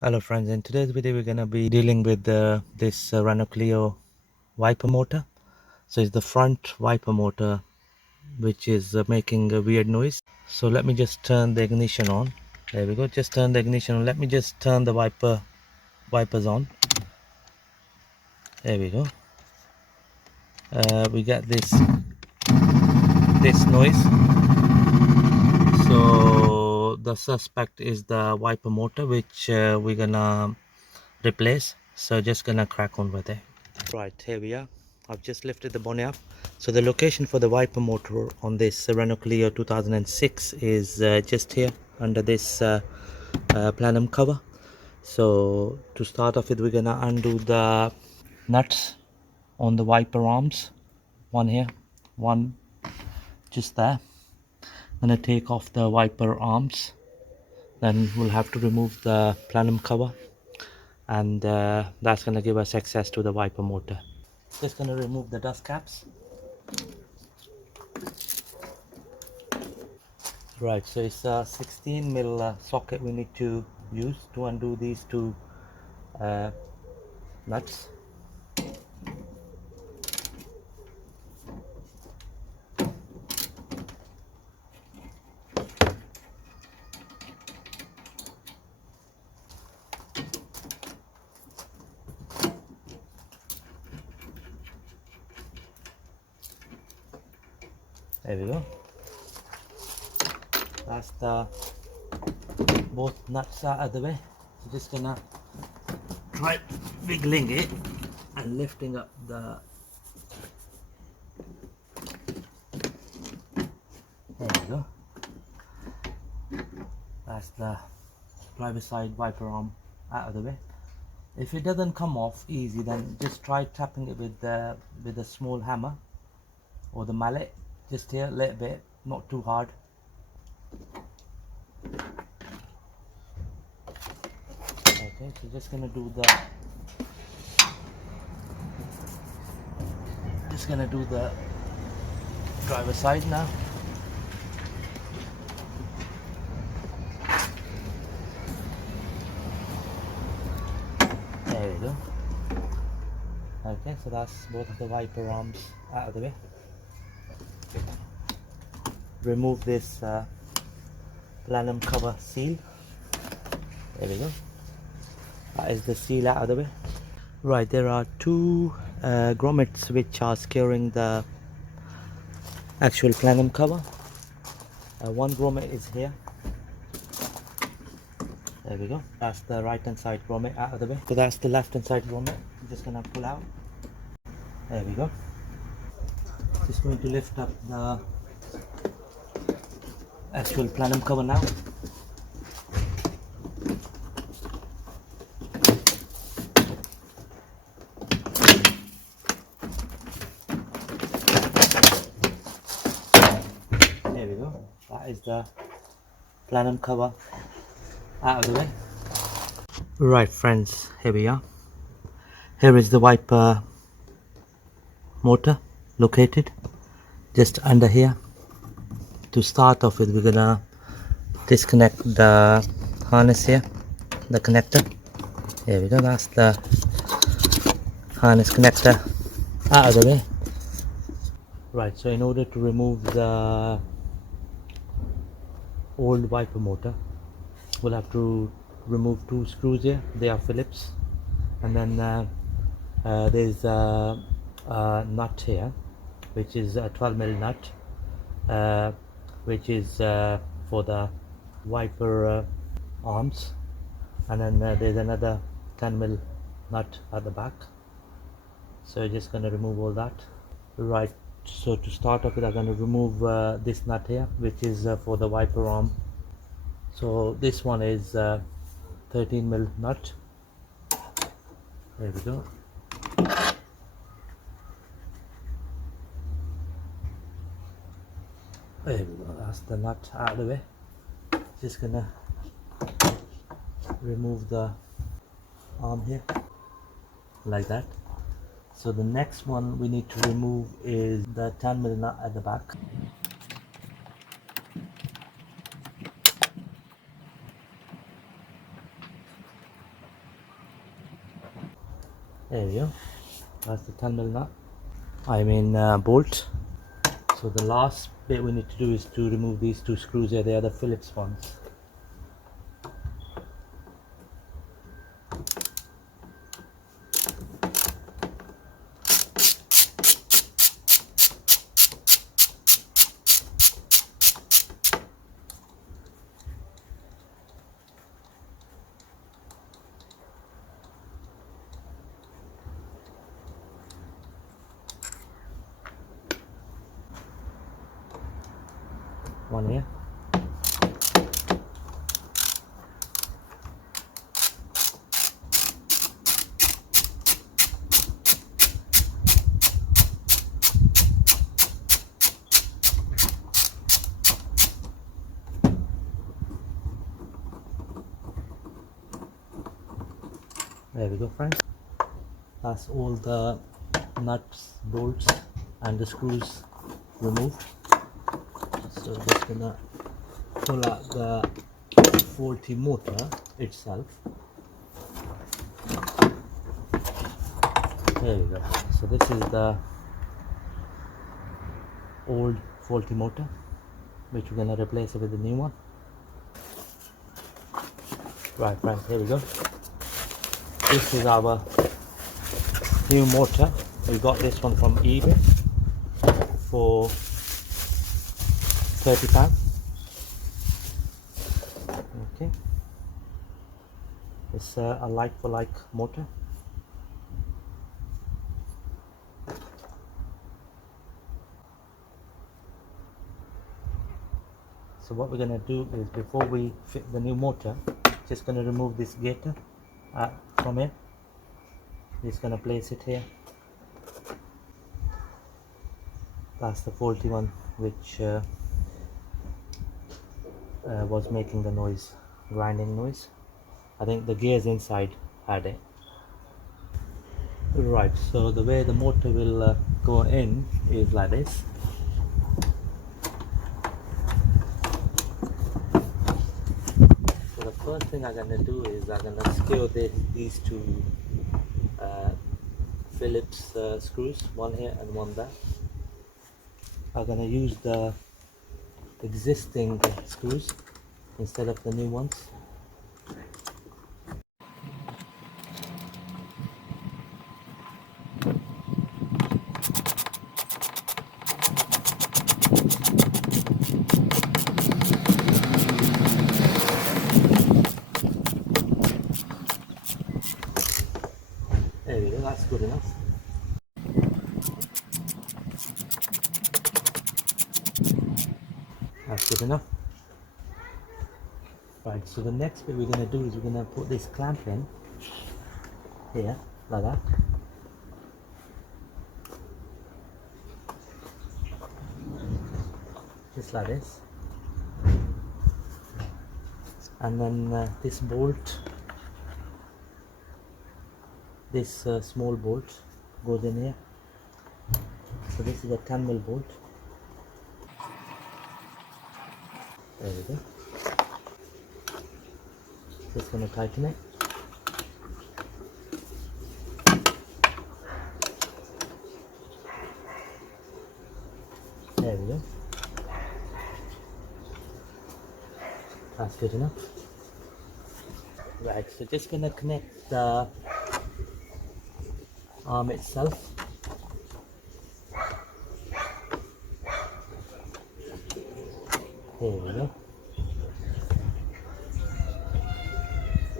Hello friends, in today's video we're going to be dealing with this Renault Clio wiper motor. So it's the front wiper motor which is making a weird noise. So let me just turn the ignition on. There we go, just turn the ignition on. Let me just turn the wipers on. There we go. We get this noise. So the suspect is the wiper motor which we're gonna replace. So just gonna crack on with it. Right, here we are. I've just lifted the bonnet up. So the location for the wiper motor on this Renault Clio 2006 is just here under this plenum cover. So to start off with, we're gonna undo the nuts on the wiper arms. One here, one just there. Gonna take off the wiper arms. Then we'll have to remove the plenum cover, and that's gonna give us access to the wiper motor. Just gonna remove the dust caps. Right, so it's a 16 mil socket we need to use to undo these two nuts. There we go. That's the both nuts are out of the way. So just gonna try wiggling it and lifting up the. There we go. That's the driver side wiper arm out of the way. If it doesn't come off easy, then just try tapping it with a small hammer or the mallet. Just here a little bit, not too hard. Okay, so just gonna do the driver side now. There we go. Okay, so that's both of the wiper arms out of the way. Remove this plenum cover seal. There we go. That is the seal out of the way. Right, there are two grommets which are securing the actual plenum cover. One grommet is here. There we go. That's the right hand side grommet out of the way. So that's the left hand side grommet. I'm just gonna pull out. There we go. Just going to lift up the actual plenum cover now. There we go. That is the plenum cover out of the way. Right friends, here we are. Here is the wiper motor located just under here. To start off with, we're gonna disconnect the harness here, the connector. There we go, that's the harness connector out of the way. Right, so in order to remove the old wiper motor, we'll have to remove two screws here. They are Phillips, and then there's a nut here which is a 12 mil nut, which is for the wiper arms, and then there's another 10 mil nut at the back. So just going to remove all that. Right, so to start off with, I'm going to remove this nut here, which is for the wiper arm. So this one is 13 mil nut. There we go. There we go, that's the nut out of the way. Just gonna remove the arm here like that. So the next one we need to remove is the 10 mil nut at the back. There we go. That's the 10 mil nut. I mean bolt. So the last bit we need to do is to remove these two screws here. They are the Phillips ones. One here. There we go, friends. That's all the nuts, bolts and the screws removed. So just gonna pull out the faulty motor itself. There we go. So this is the old faulty motor, which we're gonna replace it with the new one. Right, here we go. This is our new motor. We got this one from eBay for £30. Okay, it's a like for like motor. So what we're gonna do is, before we fit the new motor, just gonna remove this gator from here. Just gonna place it here. That's the faulty one, which was making the noise, grinding noise. I think the gears inside had it. Right, so the way the motor will go in is like this. So the first thing I'm gonna do is I'm gonna screw these two Phillips screws, one here and one there. I'm gonna use the existing screws instead of the new ones. There we go, that's good enough. That's good enough. Right, so the next bit we're going to do is we're going to put this clamp in here, like that. Just like this. And then this bolt, this small bolt goes in here. So this is a 10 mil bolt. There we go. Just going to tighten it. There we go. That's good enough. Right, so just going to connect the arm itself. There we go.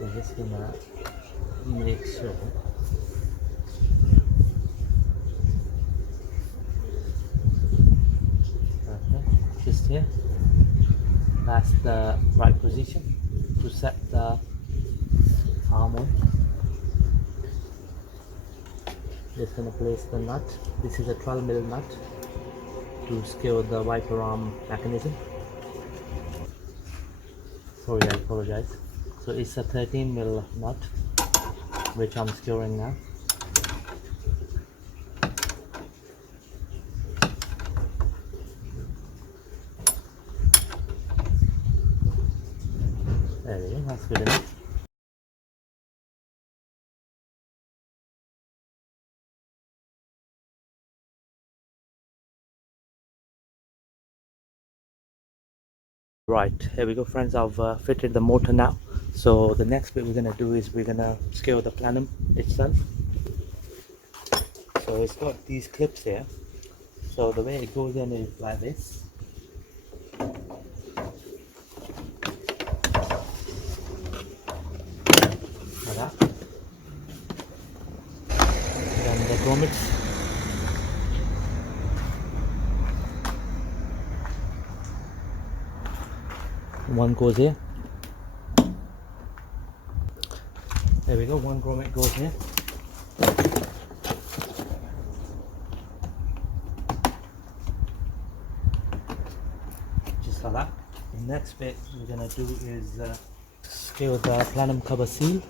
We're just gonna make sure just here, that's the right position to set the arm on. Just gonna place the nut. This is a 12 mil nut to secure the wiper arm mechanism. Sorry, I apologize. So it's a 13 mil nut which I'm securing now. There we go, that's good enough. Right, here we go friends. I've fitted the motor now. So the next bit we're going to do is we're going to scale the plenum itself. So it's got these clips here. So the way it goes in is like this. Like that. Then the grommets. One goes here. There we go, one grommet goes here. Just like that. The next bit we're going to do is scale the plenum cover seal.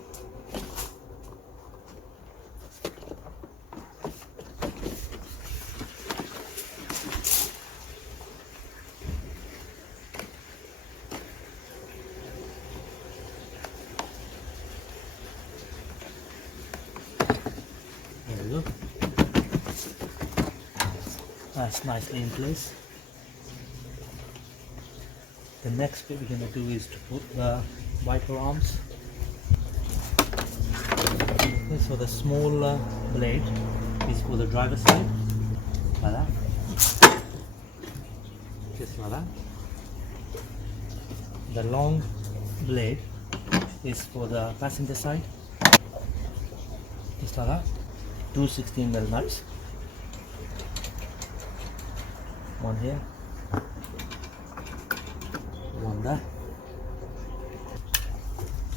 There we go. That's nicely in place. The next bit we're going to do is to put the wiper arms. Okay, so the small blade is for the driver's side, like that, just like that. The long blade is for the passenger side, just like that. Two 16mm nuts, one here, one there.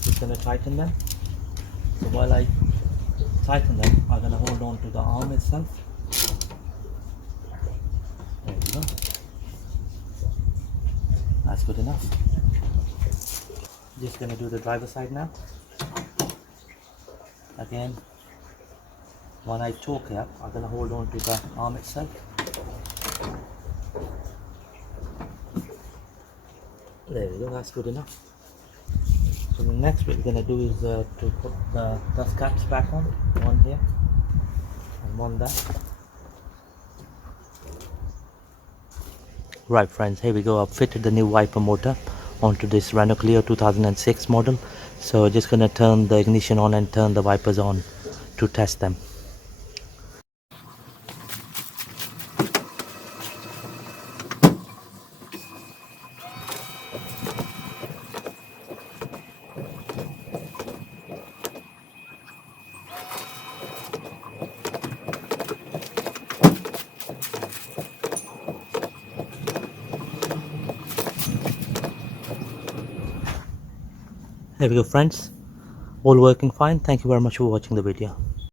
Just going to tighten them. So while I tighten them, I'm going to hold on to the arm itself. There we go. That's good enough. Just going to do the driver side now. Again, when I torque it up, I'm going to hold on to the arm itself. There we go, that's good enough. So the next bit we're going to do is to put the dust caps back on. One here and one there. Right friends, here we go. I've fitted the new wiper motor onto this Renault Clio 2006 model. So just going to turn the ignition on and turn the wipers on to test them. Here we go friends, all working fine. Thank you very much for watching the video.